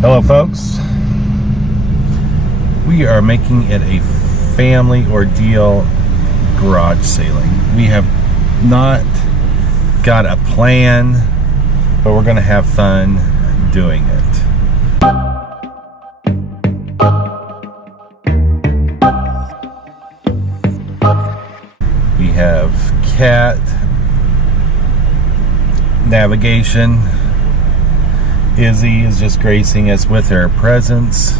Hello folks, we are making it a family ordeal garage sailing. We have not got a plan, but we're gonna have fun doing it. We have Cat, navigation. Izzy is just gracing us with her presence.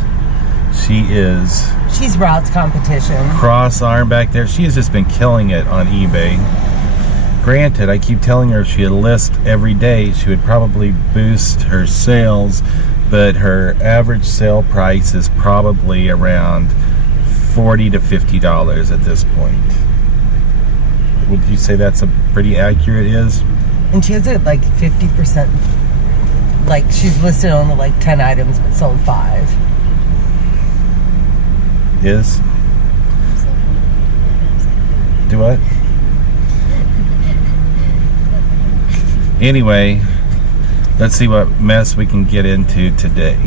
She's routes competition. Cross arm back there. She has just been killing it on eBay. Granted, I keep telling her if she had list every day, she would probably boost her sales, but her average sale price is probably around $40 to $50 at this point. Would you say that's a pretty accurate is? And she has it like 50%. Like she's listed only like 10 items, but sold 5. Is? Do what? Anyway, let's see what mess we can get into today.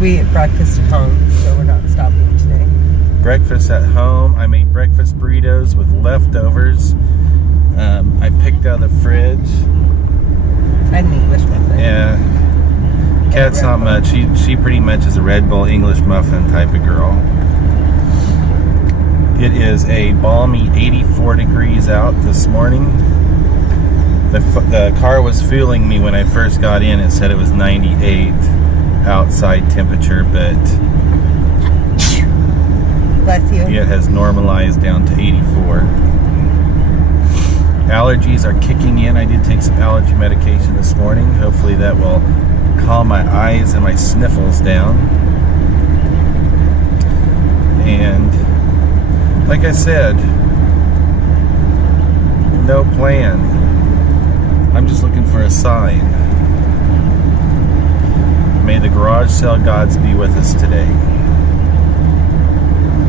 We ate breakfast at home, so we're not stopping today. Breakfast at home. I made breakfast burritos with leftovers. I picked out of the fridge. I had an English muffin. Yeah. Cat's not much. She pretty much is a Red Bull English muffin type of girl. It is a balmy 84 degrees out this morning. The car was fooling me when I first got in. It said it was 98 outside temperature, but bless you. It has normalized down to 84. Allergies are kicking in. I did take some allergy medication this morning. Hopefully that will calm my eyes and my sniffles down. And like I said, no plan. I'm just looking for a sign. May the garage sale gods be with us today.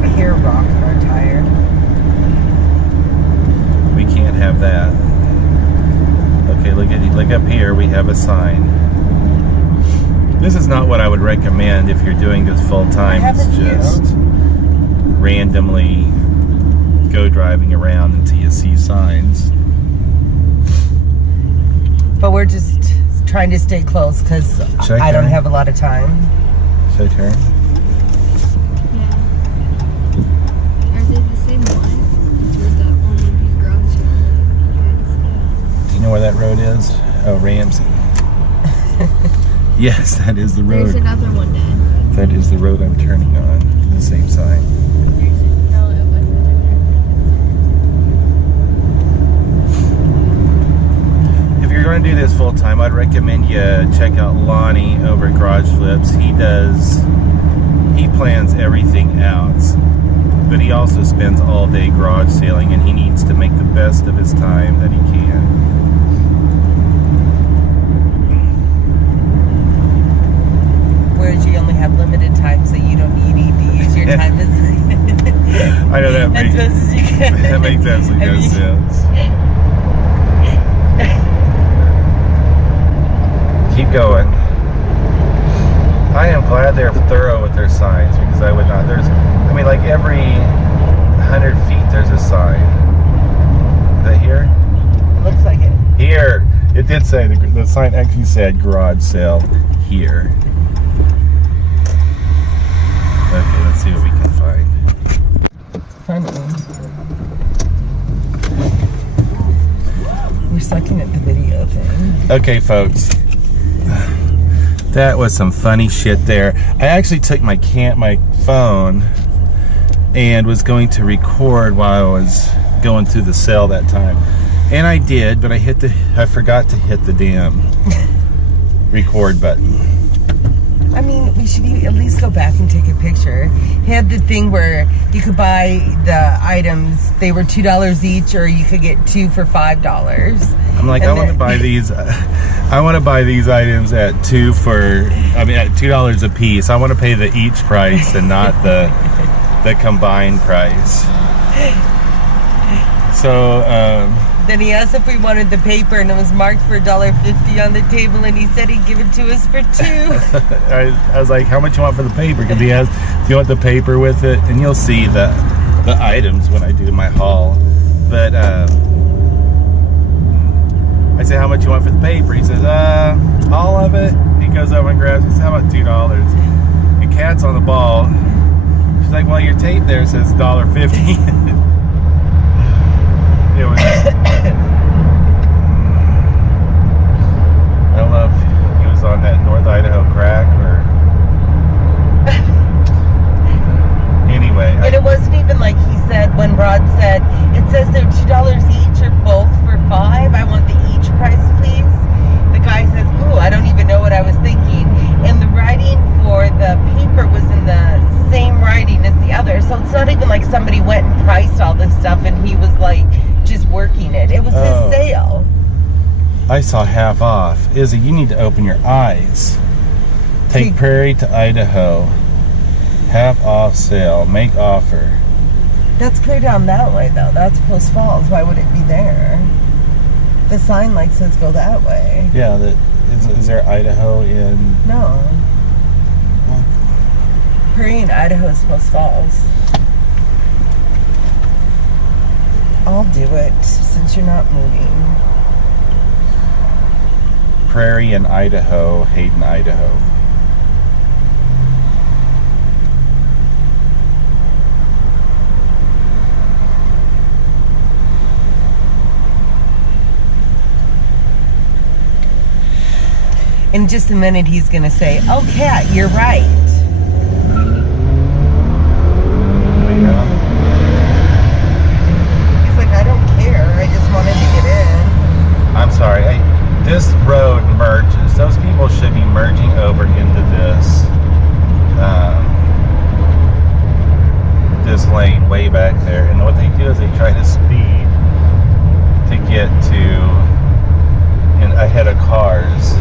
I hear a rock in our tire. We can't have that. Okay, look up here. We have a sign. This is not what I would recommend if you're doing this full time. It's just randomly go driving around until you see signs. But we're just trying to stay close because I don't have a lot of time. Should I turn? Yeah. Are they the same one? Or the only garage? Do you know where that road is? Oh, Ramsey. Yes, that is the road. There's another one, Dad. That is the road I'm turning on. The same sign. No, it wasn't. If you're going to do this full time, I'd recommend you check out Lonnie over at Garage Flips. He plans everything out, but he also spends all day garage sailing, and he needs to make the best of his time that he can. Whereas you only have limited time, so you need to use your time as I know that makes best as you can. that makes absolutely no sense. Keep going. I am glad they're thorough with their signs because I would not. Like every 100 feet there's a sign. Is that here? It looks like it. Here. It did say, the sign actually said garage sale here. Okay, let's see what we can find. Funny. We're sucking at the video thing. Okay, folks. That was some funny shit there. I actually took my phone and was going to record while I was going through the sale that time. And I did, but I forgot to hit the damn record button. I mean, we should at least go back and take a picture. He had the thing where you could buy the items, they were $2 each, or you could get 2 for $5. I'm like, I want to buy these. I want to buy these items at $2 a piece. I want to pay the each price and not the combined price. So Then he asked if we wanted the paper, and it was marked for $1.50 on the table, and he said he'd give it to us for $2. I was like, how much you want for the paper? Because he asked, do you want the paper with it? And you'll see the items when I do my haul. But I said, how much you want for the paper? He says, all of it. He goes over and grabs it. He says, how about $2? And Kat's on the ball. She's like, well, your tape there says $1.50. It was, I don't know if he was on that North Idaho crack or anyway. And it wasn't even like he said when Rod said, it says they're $2 each or both for $5. I want the each price, please. The guy says, ooh, I don't even know what I was thinking. And the writing for the paper was in the same writing as the other. So it's not even like somebody went and priced all this stuff and he was like just working it. It was his sale. I saw half off. Izzy, you need to open your eyes. Take Prairie to Idaho. Half off sale. Make offer. That's clear down that way though. That's Post Falls. Why would it be there? The sign like says go that way. Yeah, is there Idaho in... No. Prairie in Idaho is Post Falls. I'll do it since you're not moving. Prairie in Idaho, Hayden, Idaho. In just a minute, he's going to say, oh, Kat, you're right. Yeah. He's like, I don't care. I just wanted to get in. I'm sorry. This road merges. Those people should be merging over into this lane way back there. And what they do is they try to speed to get ahead of cars.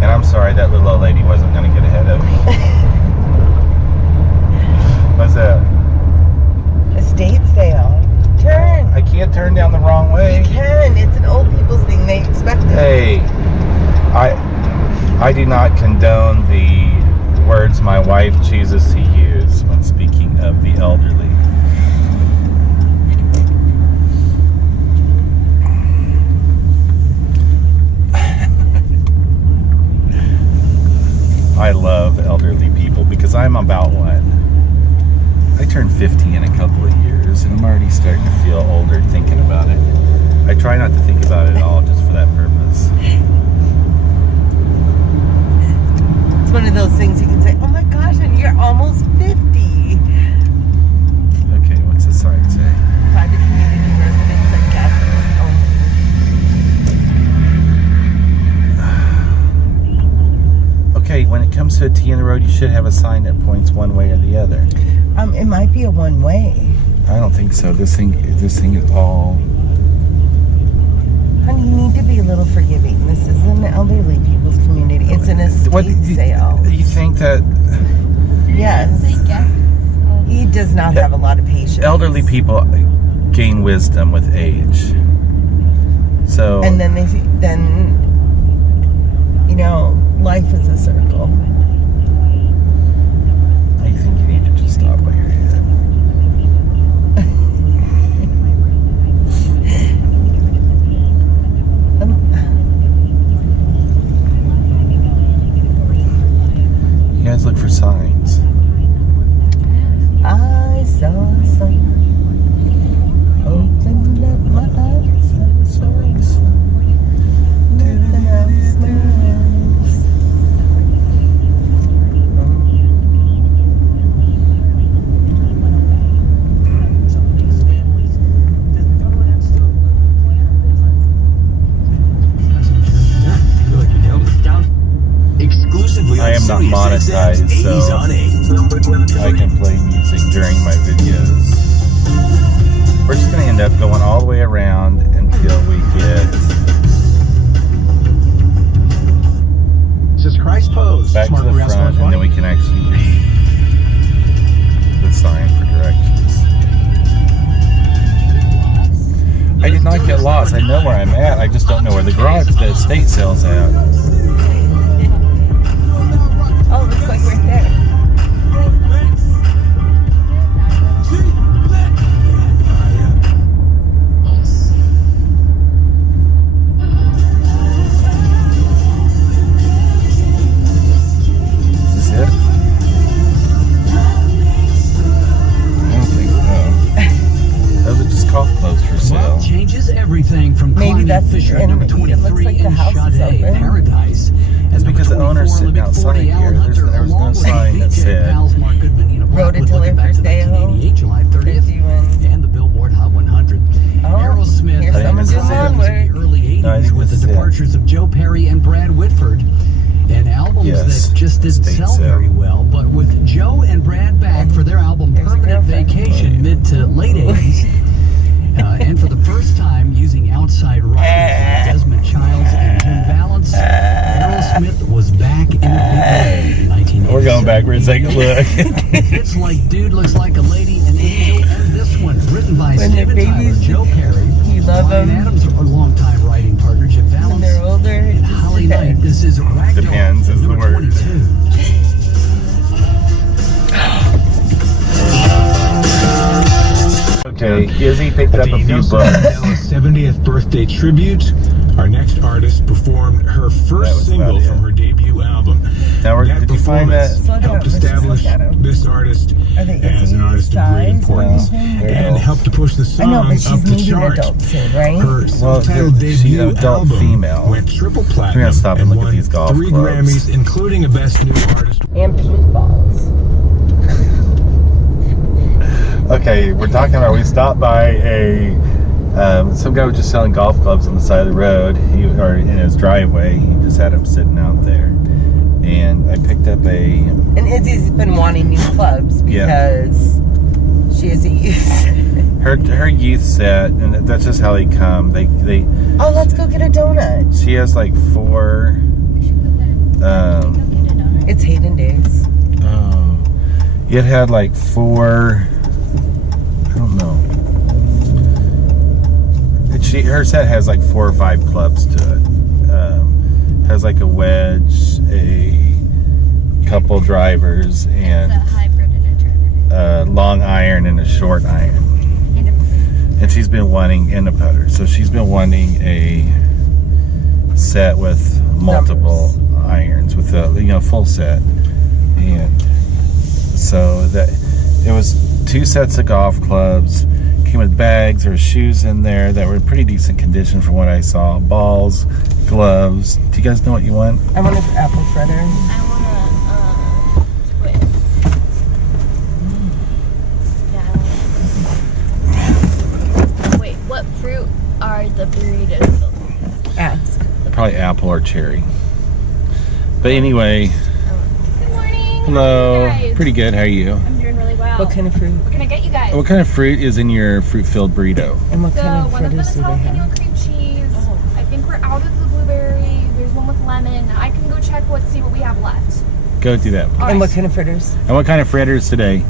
And I'm sorry, that little old lady wasn't going to get ahead of me. What's that? Estate sale. Turn. I can't turn down the wrong way. You can. It's an old people's thing. They expect it. Hey, I do not condone the words my wife chooses to use when speaking of the elderly. I love elderly people because I'm about one. I turned 50 in a couple of years and I'm already starting to feel older thinking about it. I try not to think about it at all just for that purpose. It's one of those things you can say, oh my gosh, and you're almost 50. Okay, what's the sign say? Private community residents and guests only. Okay, when it comes to a T in the road, you should have a sign that points one way or the other. It might be a one-way. I don't think so. This thing is all... Honey, you need to be a little forgiving. This is an elderly people's community. It's an estate sale. You think that... Yes. He does not have a lot of patience. Elderly people gain wisdom with age. So... And then life is a circle. I think you need to just stop by your head. You guys look for signs. I saw a sign. Opened up my eyes and saw a sign. Nothing else matters. I am not monetized, so I can play music during my videos. We're just going to end up going all the way around until we get back to the front, and then we can actually read the sign for directions. I did not get lost. I know where I'm at. I just don't know where the estate sale's at. Oh, it looks like right there. Is this it? I don't think so. Those are just golf clubs for sale. Well, changes everything from Maybe climbing that's Fisher the number enemy. It looks 23 like the in house is Sade open. Paradise. It's because the owner's sitting outside here. There was no sign that said Road to Tiller for sale. July 30th, and the Billboard Hot 100. Oh, Aerosmith here's someone doing lawn the work. early 80s No, I think with this the is it. departures of Joe Perry and Brad Whitford. And albums Yes, that just didn't estate sell sale. very well. But with Joe and Brad back for their album There's a Permanent girlfriend. Vacation mid to late 80s. And for the first time using outside writers like Desmond Childs and Jim Valance, Aerosmith was back in a big way in 1987. We're going backwards. Take a look. Hits like Dude Looks Like a Lady, an Angel, and this one, written by When they're Steven Tyler, babies, Joe Perry, you love Brian them. Adams, a longtime writing partner, Jim When Valance, they're older, it and just Holly Knight. depends. This is Ragdoll, Depends is the number word. 22. Okay, Izzy picked up At a the few Nelson books. Mandela 70th birthday tribute, our next artist performed her That first was single about it. from her debut album. Now, That did you find that? performance Slow down, helped let's just establish look at 'em. this artist Are they as Izzy an artist of great size? importance There you and go. helped to push the I song know, but up she's the meeting chart. adults soon, right? Her self-titled she's debut adult album female. went triple We're platinum gonna stop and look at won these golf 3 clubs. Grammys, including a Best New Artist. And pink balls. Okay, we're talking about, we stopped by a some guy was just selling golf clubs on the side of the road, or in his driveway. He just had them sitting out there, and I picked up a. And Izzy's been wanting new clubs because she has a youth. her youth set, and that's just how they come. They Oh, let's go get a donut. she has like 4. It's Hayden Days. It had like 4. I don't know. Her set has like 4 or 5 clubs to it. Has like a wedge, a couple drivers, and It's a hybrid and a driver. a long iron and a short iron. And a And she's been wanting, and a putter. So she's been wanting a set with multiple irons, with a full set. And so that it was 2 sets of golf clubs. Came with bags or shoes in there that were in pretty decent condition from what I saw. Balls, gloves. Do you guys know what you want? I want an apple fritter. I want a twist. Yeah. Wait, what fruit are the burritos filled with? Ask. Probably apple or cherry. But anyway, Good morning. hello. How are you guys? Pretty good. How are you? I'm doing really well. What kind of fruit? What can I get you guys? What kind of fruit is in your fruit-filled burrito? And what So kind of one of them fritters is do they jalapeno have? cream cheese. I think we're out of the blueberry. There's one with lemon. I can go check see what we have left. Go do that. All And right. what kind of fritters? And what kind of fritters today?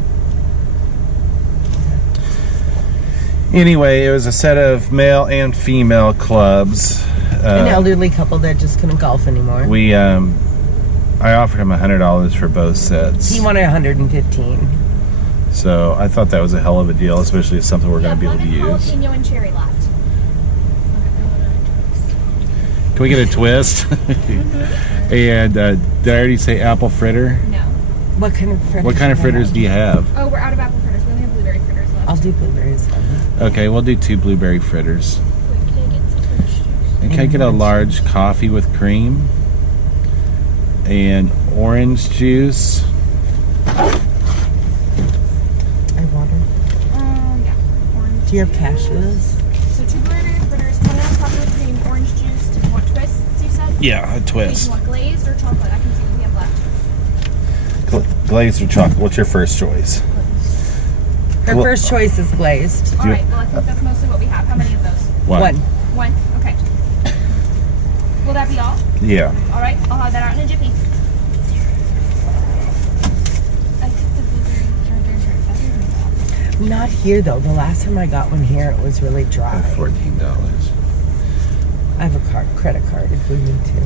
Anyway, it was a set of male and female clubs. An elderly couple that just couldn't golf anymore. We I offered him $100 for both sets. He wanted 115. So I thought that was a hell of a deal, especially if something we're going to be able to use. Jalapeno and cherry left. Can we get a twist? And did I already say apple fritter? No. What kind of fritters? What kind of do they fritters have? do you have? Oh, we're out of apple fritters. We only have blueberry fritters left. I'll do blueberries. Okay, we'll do 2 blueberry fritters. Wait, can I get some orange juice? And can I get a large coffee with cream? And orange juice. I water. Yeah. Orange Do you have juice. cashews? So 2 blueberry fritters, 20 ounce coffee with cream, orange juice. Did you want twists, you said? Yeah, a Do twist. you want glazed or chocolate? I can see what we have left. Glazed or chocolate? What's your first choice? Her Gla- first choice is glazed. All right, well, I think that's mostly what we have. How many of those? One. One? Okay. Will that be all? Yeah. All right, I'll have that out in a jiffy. I took the blueberry. Not here though. The last time I got one here, it was really dry. $14. I have a credit card if we need to.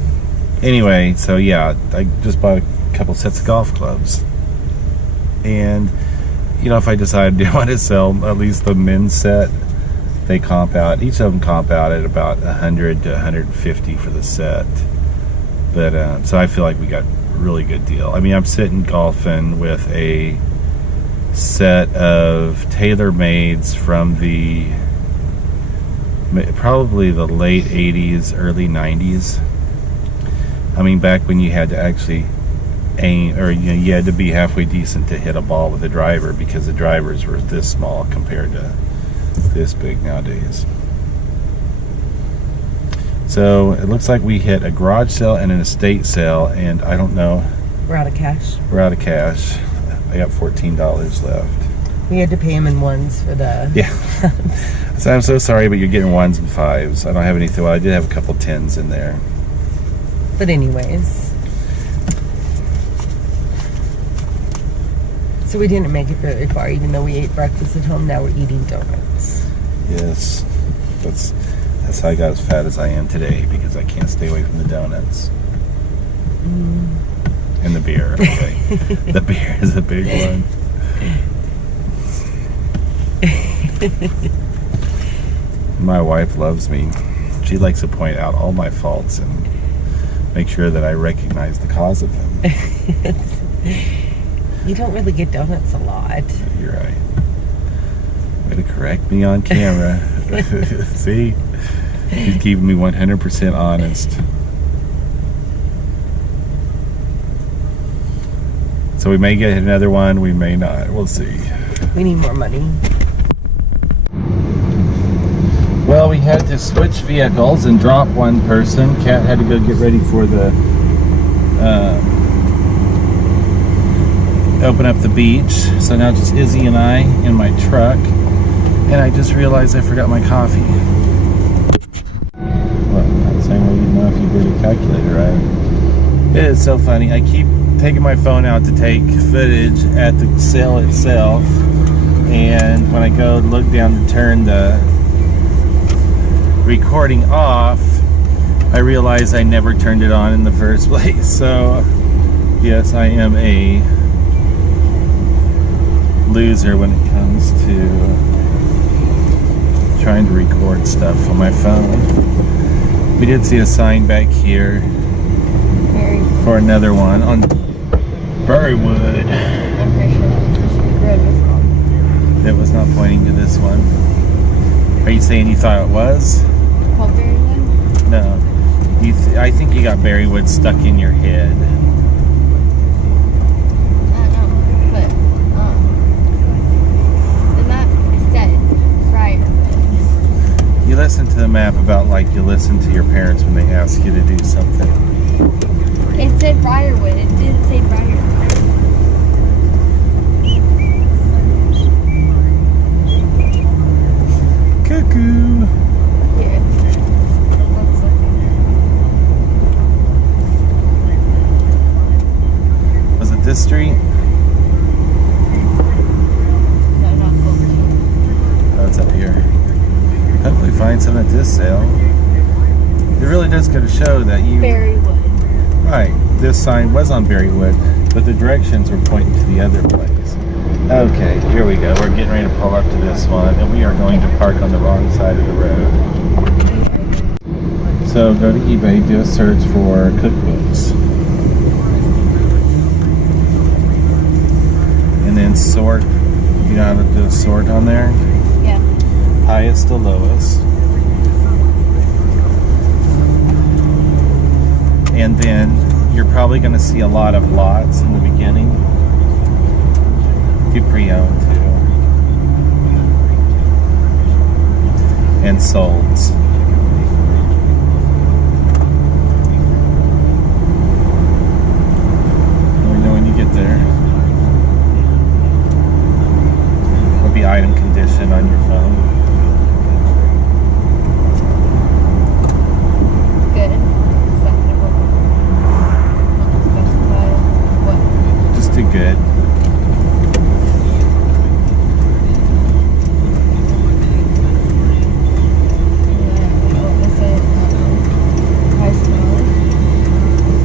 Anyway, so yeah, I just bought a couple sets of golf clubs. And, you know, if I decide I want to sell at least the men's set, they comp out. Each of them comp out at about 100 to 150 for the set. But, so I feel like we got a really good deal. I mean, I'm sitting golfing with a set of TaylorMades from the probably the late 80s, early 90s. I mean, back when you had to actually aim, or you know, you had to be halfway decent to hit a ball with a driver, because the drivers were this small compared to this big nowadays. So it looks like we hit a garage sale and an estate sale, and I don't know. We're out of cash. We're out of cash. I got $14 left. We had to pay him in ones for the... Yeah. So I'm so sorry, but you're getting 1s and 5s. I don't have anything. Well, I did have a couple 10s in there. But anyways. So we didn't make it very far, even though we ate breakfast at home. Now we're eating donuts. Yes. That's how I got as fat as I am today, because I can't stay away from the donuts. And the beer. Okay. The beer is a big one. My wife loves me. She likes to point out all my faults and make sure that I recognize the cause of them. You don't really get donuts a lot. You're right. Way to correct me on camera. See? She's keeping me 100% honest. So we may get another one, we may not. We'll see. We need more money. Well, we had to switch vehicles and drop one person. Kat had to go get ready for the open up the beach. So now just Izzy and I in my truck. And I just realized I forgot my coffee. Well, not the same way you know if you did a calculator, right? It is so funny. I keep taking my phone out to take footage at the sale itself. And when I go look down to turn the recording off, I realize I never turned it on in the first place. So yes, I am a loser when it comes to trying to record stuff on my phone. We did see a sign back here for another one on Berrywood. I'm pretty sure that was wrong. That was not pointing to this one. Are you saying you thought it was? Called Berrywood? No. I think you got Berrywood stuck in your head. I don't know, but the map said Briarwood. You listen to the map about like you listen to your parents when they ask you to do something. It said Briarwood. It didn't say Briarwood. Cuckoo. Here. Let's look. Was it this street? No, not Culver. Oh, it's up here. Hopefully find some at this sale. It really does go to show that you... Berrywood. Right. This sign was on Berrywood, but the directions were pointing to the other place. Okay, here we go. We're getting ready to pull up to this one, and we are going to park on the wrong side of the road. So go to eBay, do a search for cookbooks. And then sort. You know how to do a sort on there? Yeah. Highest to lowest. And then you're probably going to see a lot of lots in the beginning. Do pre-owned too. And solds. Let me know when you get there. There'll be item condition on your phone. Good. Is that gonna work? Not specify what? Just do good.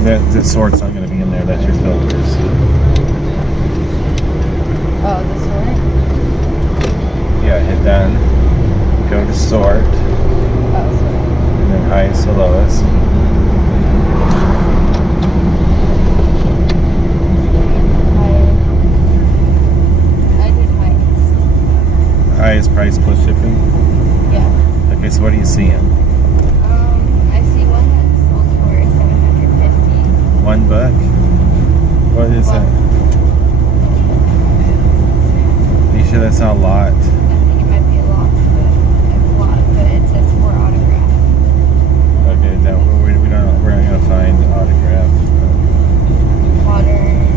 The sort's not going to be in there. That's your filters. Oh, this one? Yeah, hit done. Go to sort. Oh, sorry. And then highest to lowest. I did highest. Highest price plus shipping. Yeah. Okay, so what are you seeing? I see one that sold for $750. $1? What is Well, that? Are you sure that's not a lot? I think it might be a lot, but it says for autograph. Okay, no, we're not gonna find autograph. Modern.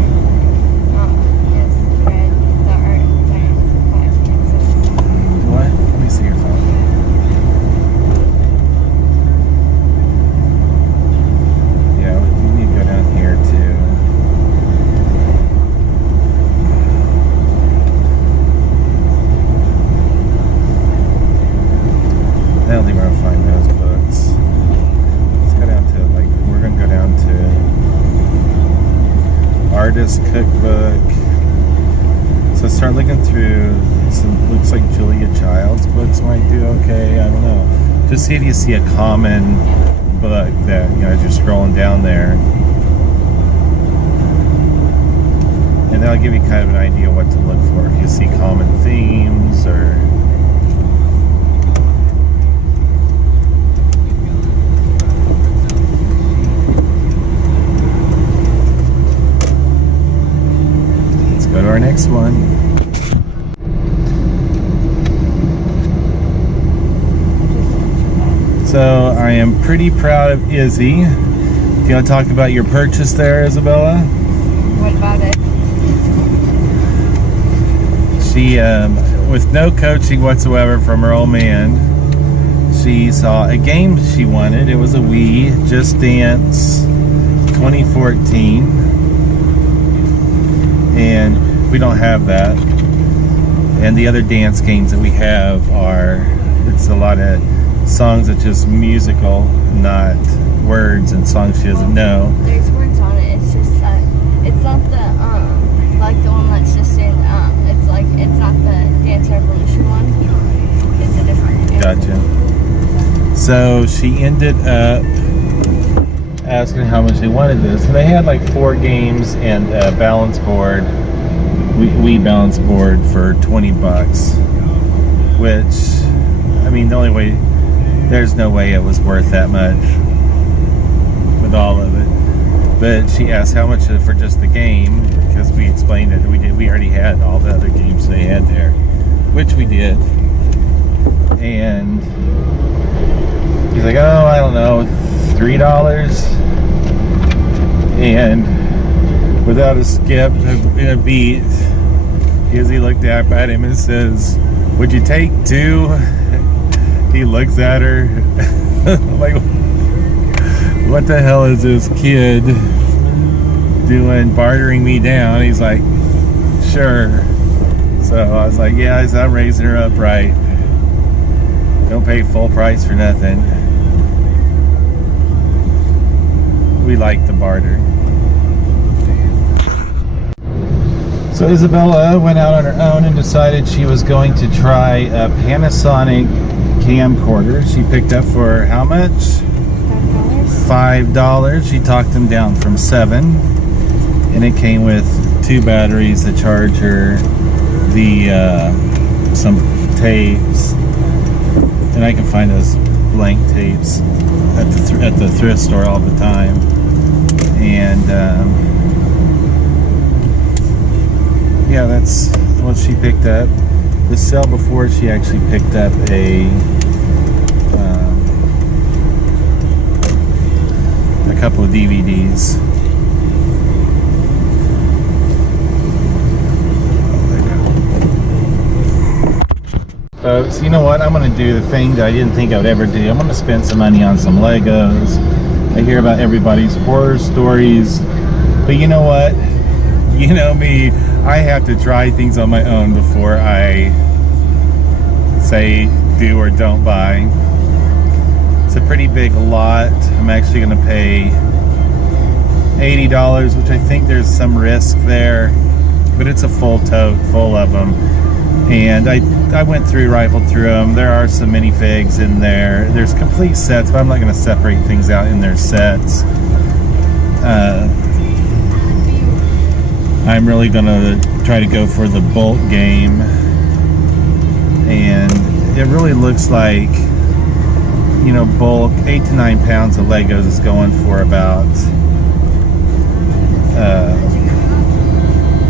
Yes, red. The art design is 5 What? Let me see your phone. Yeah, we need to go down here too. I don't think we're gonna find those books. Let's go down to we're gonna go down to artist cookbook. So start looking through. Looks like Julia Child's books might do okay. I don't know. Just see if you see a common book that as you're scrolling down there, and that'll give you kind of an idea what to look for. If you see common themes or. Go to our next one. So I am pretty proud of Izzy. Do you want to talk about your purchase there, Isabella? What about it? She, with no coaching whatsoever from her old man, she saw a game she wanted. It was a Wii Just Dance 2014. And we don't have that. And the other dance games that we have it's a lot of songs that's just musical, not words and songs she doesn't know. There's words on it. It's just that it's not the like the one that's just saying it's not the Dance Revolution one. It's a different. Gotcha. So she ended up asking how much they wanted this. And they had like 4 games and a balance board, Wii balance board for $20, which, I mean, there's no way it was worth that much with all of it. But she asked how much for just the game, because we explained it. We already had all the other games they had there, which we did. And he's like, oh, I don't know, $3. And without a skip in a beat, Izzy looked up at him and says, would you take 2? He looks at her like, what the hell is this kid doing, bartering me down? He's like, sure. So I was like, yeah, I'm raising her up right. Don't pay full price for nothing. We like the barter. So Isabella went out on her own and decided she was going to try a Panasonic camcorder. She picked up for how much? $5. She talked them down from $7, and it came with 2 batteries, the charger, some tapes, and I can find those blank tapes at the thrift store all the time. And yeah, that's what she picked up. The sale before, she actually picked up a couple of DVDs. Folks, you know what? I'm going to do the thing that I didn't think I would ever do. I'm going to spend some money on some Legos. I hear about everybody's horror stories, but you know what? You know me, I have to try things on my own before I say do or don't buy. It's a pretty big lot. I'm actually going to pay $80, which I think there's some risk there, but it's a full tote full of them. And I went through, rifled through them. There are some minifigs in there. There's complete sets, but I'm not going to separate things out in their sets. I'm really going to try to go for the bulk game. And it really looks like, you know, bulk 8 to 9 pounds of Legos is going for about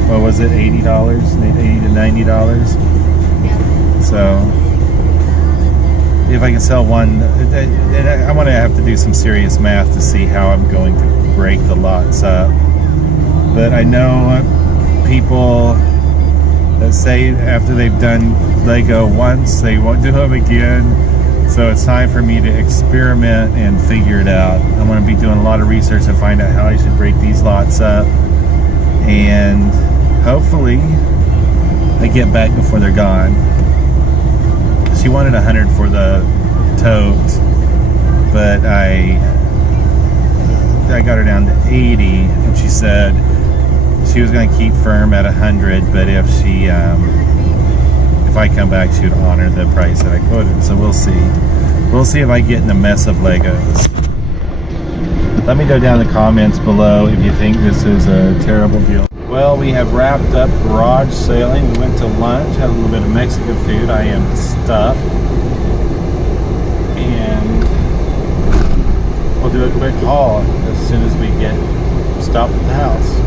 what was it, $80, $80 to $90. So if I can sell one, I'm going to have to do some serious math to see how I'm going to break the lots up. But I know people that say after they've done Lego once, they won't do them again. So it's time for me to experiment and figure it out. I'm going to be doing a lot of research to find out how I should break these lots up. And hopefully I get back before they're gone. She wanted 100 for the tote, but I got her down to 80, and she said she was going to keep firm at 100, but if I come back, she would honor the price that I quoted. So we'll see. We'll see if I get in a mess of Legos. Let me know down in the comments below if you think this is a terrible deal. Well, we have wrapped up garage sailing. We went to lunch, had a little bit of Mexican food. I am stuffed. And we'll do a quick haul as soon as we get stopped at the house.